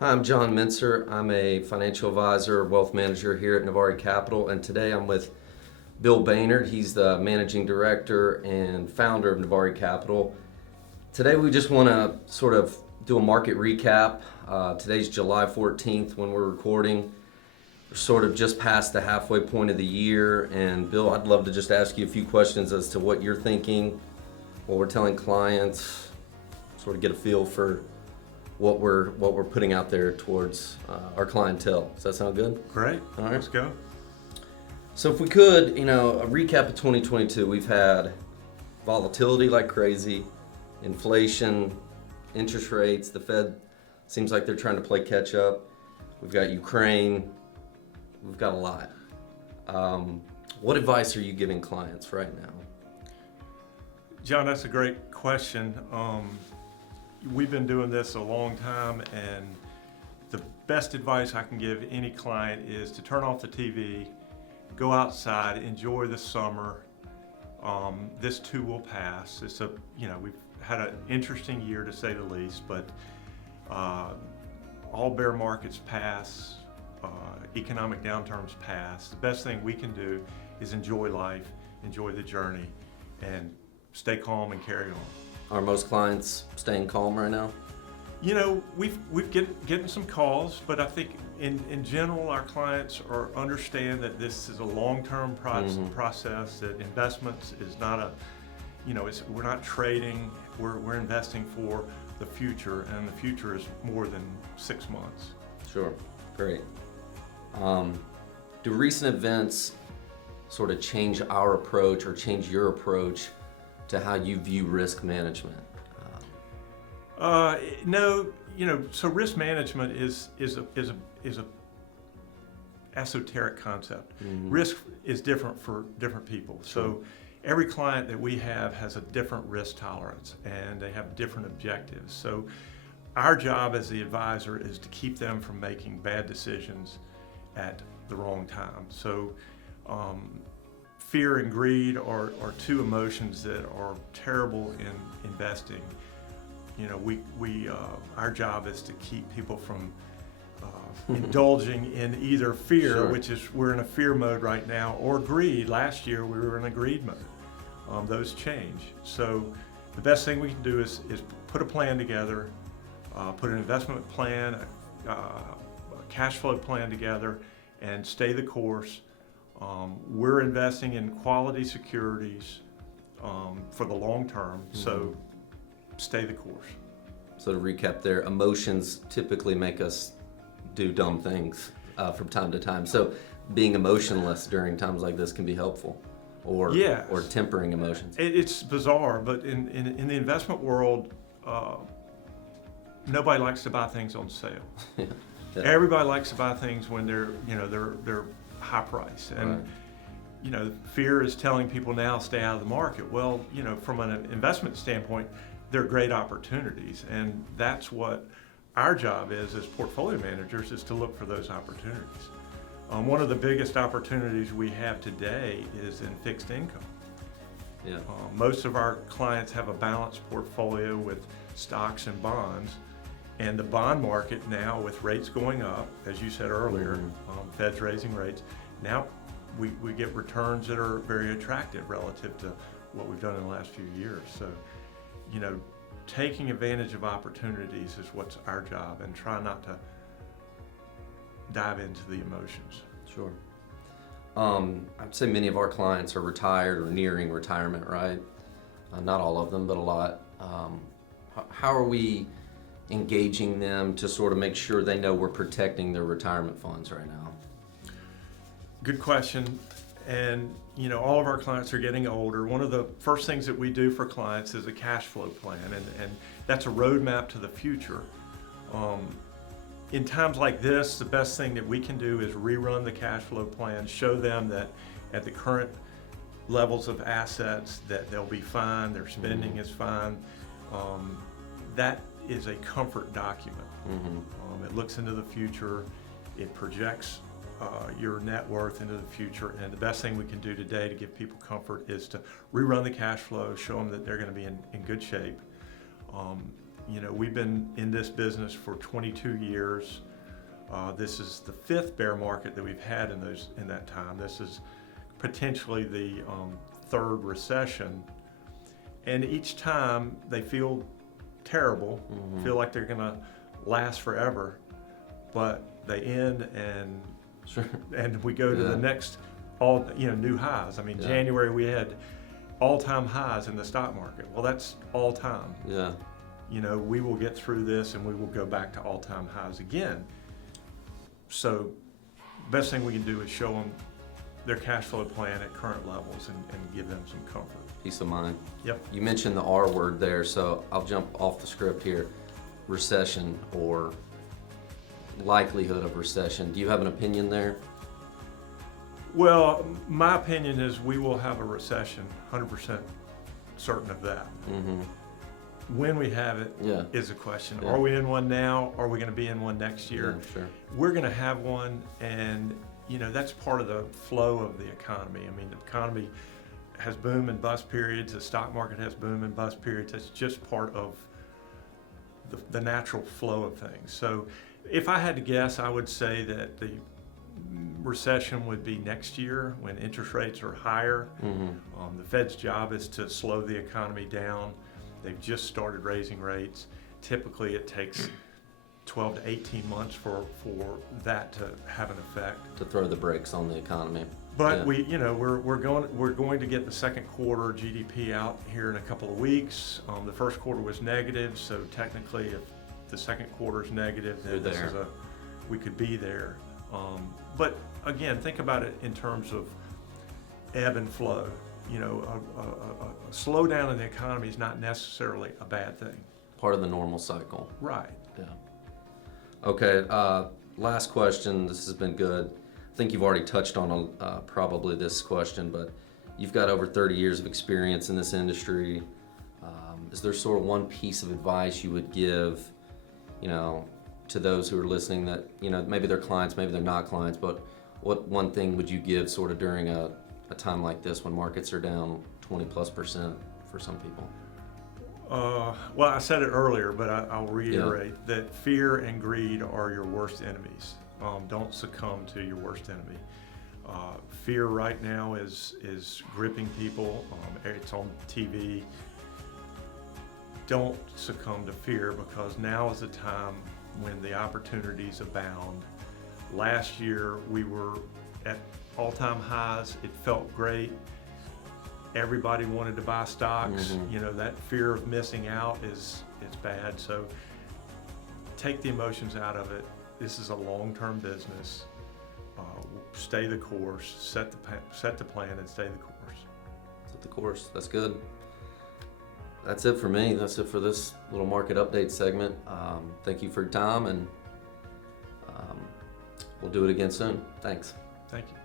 Hi, I'm John Mincer. I'm a financial advisor, wealth manager here at Novare Capital, and today I'm with Bill Baynard. He's the managing director and founder of Novare Capital. Today we just want to sort of do a market recap. Today's July 14th when we're recording. We're sort of just past the halfway point of the year, and Bill, I'd love to just ask you a few questions as to what you're thinking, what we're telling clients, sort of get a feel for what we're putting out there towards our clientele. Does that sound good? Great. All right. Let's go. So if we could, a recap of 2022, we've had volatility like crazy, inflation, interest rates, the Fed seems like they're trying to play catch up. We've got Ukraine, we've got a lot. What advice are you giving clients right now? John, that's a great question. We've been doing this a long time, and the best advice I can give any client is to turn off the TV, go outside, enjoy the summer. This too will pass. We've had an interesting year to say the least, but all bear markets pass, economic downturns pass. The best thing we can do is enjoy life, enjoy the journey, and stay calm and carry on. Are most clients staying calm right now? We've getting some calls, but I think in general our clients understand that this is a long-term process. That investments is not we're not trading. We're investing for the future, and the future is more than 6 months. Sure, great. Do recent events sort of change our approach or change your approach to how you view risk management? No, so risk management is a esoteric concept. Mm-hmm. Risk is different for different people. So every client that we have has a different risk tolerance, and they have different objectives. So our job as the advisor is to keep them from making bad decisions at the wrong time. So fear and greed are two emotions that are terrible in investing. Our job is to keep people from indulging in either fear, Sure. which is we're in a fear mode right now, or greed. Last year we were in a greed mode. Those change. So the best thing we can do is put a plan together, put an investment plan, a cash flow plan together, and stay the course. We're investing in quality securities for the long term, so stay the course. So to recap there, emotions typically make us do dumb things from time to time. So being emotionless during times like this can be helpful, or tempering emotions. It's bizarre, but in the investment world, nobody likes to buy things on sale. Yeah. Everybody likes to buy things when they're high price, and fear is telling people now stay out of the market. Well, from an investment standpoint, they're great opportunities, and that's what our job is as portfolio managers, is to look for those opportunities. One of the biggest opportunities we have today is in fixed income. Yeah. Most of our clients have a balanced portfolio with stocks and bonds. And the bond market now, with rates going up, as you said earlier, Fed's raising rates, now we get returns that are very attractive relative to what we've done in the last few years. So, taking advantage of opportunities is what's our job, and try not to dive into the emotions. Sure. I'd say many of our clients are retired or nearing retirement, right? Not all of them, but a lot. How are we engaging them to sort of make sure they know we're protecting their retirement funds right now? Good question. And all of our clients are getting older. One of the first things that we do for clients is a cash flow plan, and that's a roadmap to the future. In times like this, the best thing that we can do is rerun the cash flow plan, show them that at the current levels of assets that they'll be fine, their spending is fine. That is a comfort document. It looks into the future, it projects your net worth into the future, and the best thing we can do today to give people comfort is to rerun the cash flow, show them that they're going to be in good shape. We've been in this business for 22 years. This is the 5th bear market that we've had in that time. This is potentially the 3rd recession. And each time they feel terrible, feel like they're gonna last forever, but they end and we go to the next new highs. I mean, January we had all-time highs in the stock market. Well, that's all time. Yeah. We will get through this and we will go back to all-time highs again. So best thing we can do is show them their cash flow plan at current levels and give them some comfort. Peace of mind. Yep. You mentioned the R word there, so I'll jump off the script here. Recession or likelihood of recession. Do you have an opinion there? Well, my opinion is we will have a recession, 100% certain of that. When we have it is a question. Yeah. Are we in one now? Are we going to be in one next year? Yeah, sure. We're going to have one, and that's part of the flow of the economy. I mean, the economy has boom and bust periods. The stock market has boom and bust periods. That's just part of the natural flow of things. So if I had to guess, I would say that the recession would be next year when interest rates are higher. The Fed's job is to slow the economy down. They've just started raising rates. Typically it takes 12 to 18 months for that to have an effect. To throw the brakes on the economy. But we're going to get the second quarter GDP out here in a couple of weeks. The first quarter was negative, so technically if the second quarter is negative, then we could be there. But again, think about it in terms of ebb and flow. A slowdown in the economy is not necessarily a bad thing. Part of the normal cycle. Right. Yeah. Okay, last question. This has been good. I think you've already touched on probably this question, but you've got over 30 years of experience in this industry. Is there sort of one piece of advice you would give, to those who are listening that, maybe they're clients, maybe they're not clients, but what one thing would you give sort of during a time like this when markets are down 20+% for some people? Well, I said it earlier, but I'll reiterate that fear and greed are your worst enemies. Don't succumb to your worst enemy. Fear right now is gripping people. It's on TV. Don't succumb to fear, because now is the time when the opportunities abound. Last year we were at all-time highs. It felt great. Everybody wanted to buy stocks. That fear of missing out is bad. So take the emotions out of it. This is a long-term business. Stay the course. Set the plan and stay the course. Set the course. That's good. That's it for me. That's it for this little market update segment. Thank you for your time, and we'll do it again soon. Thanks. Thank you.